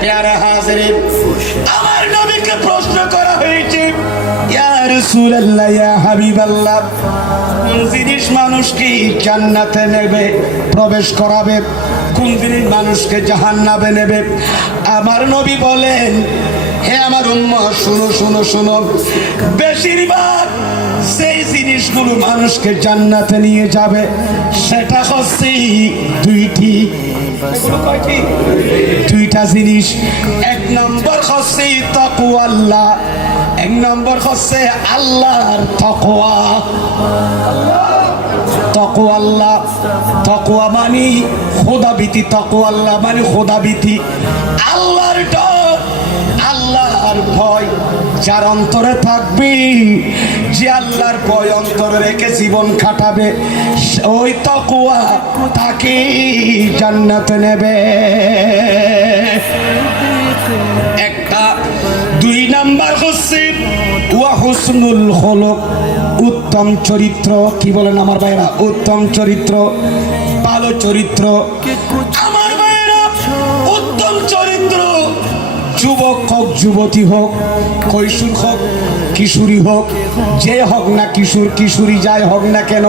প্যারা হাজিরিন, আমার নবীকে প্রশ্ন করা হয়েছে, ইয়া রাসূলুল্লাহ, ইয়া হাবিবাল্লাহ, কোন জিনিস মানুষকে জান্নাতে নেবে, প্রবেশ করাবে, কোন জিনিস মানুষকে জাহান্নামে নেবে? আমার নবী বলেন, হে আমার উম্মত, শুনো শুনো শুনো, বেশিরভাগ সেই জিনিসগুলো মানুষকে জান্নাতে নিয়ে যাবে সেটা হচ্ছে দুইটি। দুইটা জিনিস। এক নম্বর হচ্ছে তাকওয়া আল্লাহ, এক নম্বর হচ্ছে আল্লাহর তাকওয়া। তাকওয়া আল্লাহ, তাকওয়া মানে খোদাভীতি, তাকওয়া আল্লাহ মানে খোদাভীতি, আল্লাহর ডর, আল্লাহর ভয় যার অন্তরে থাকবে, যে আল্লাহর ভয় অন্তরে রেখে জীবন কাটাবে, ওই তাকওয়া তাকে জান্নাতে নেবে। একটা। দুই নাম্বার হচ্ছে ওয়া হুসনুল খুলুক, উত্তম চরিত্র। কি বলেন আমার ভাইরা? উত্তম চরিত্র, ভালো চরিত্র। আমার ভাইরা, উত্তম চরিত্র, যুবক হোক, যুবতী হোক, কৈশোর হোক, কিশোরী হোক, যে হোক না, কিশোর কিশোরী যাই হোক না কেন,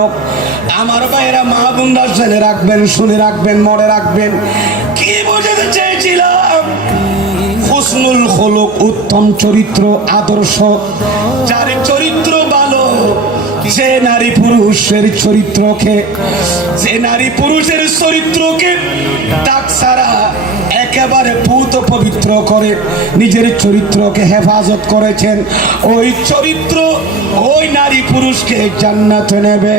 আমার ভাইরা, মা বোনরা জেনে রাখবেন, শুনে রাখবেন, মনে রাখবেন। কি বোঝাতে চেয়েছিলাম? হুসনুল খুলুক, উত্তম চরিত্র, আদর্শ। যার চরিত্র ভালো, যে নারী পুরুষের চরিত্রকে, যে নারী পুরুষের চরিত্রকে দাগ ছাড়া একেবারে পূত পবিত্র করে নিজের চরিত্রকে হেফাজত করেছেন, ওই চরিত্র ওই নারী পুরুষকে জান্নাতে নেবে।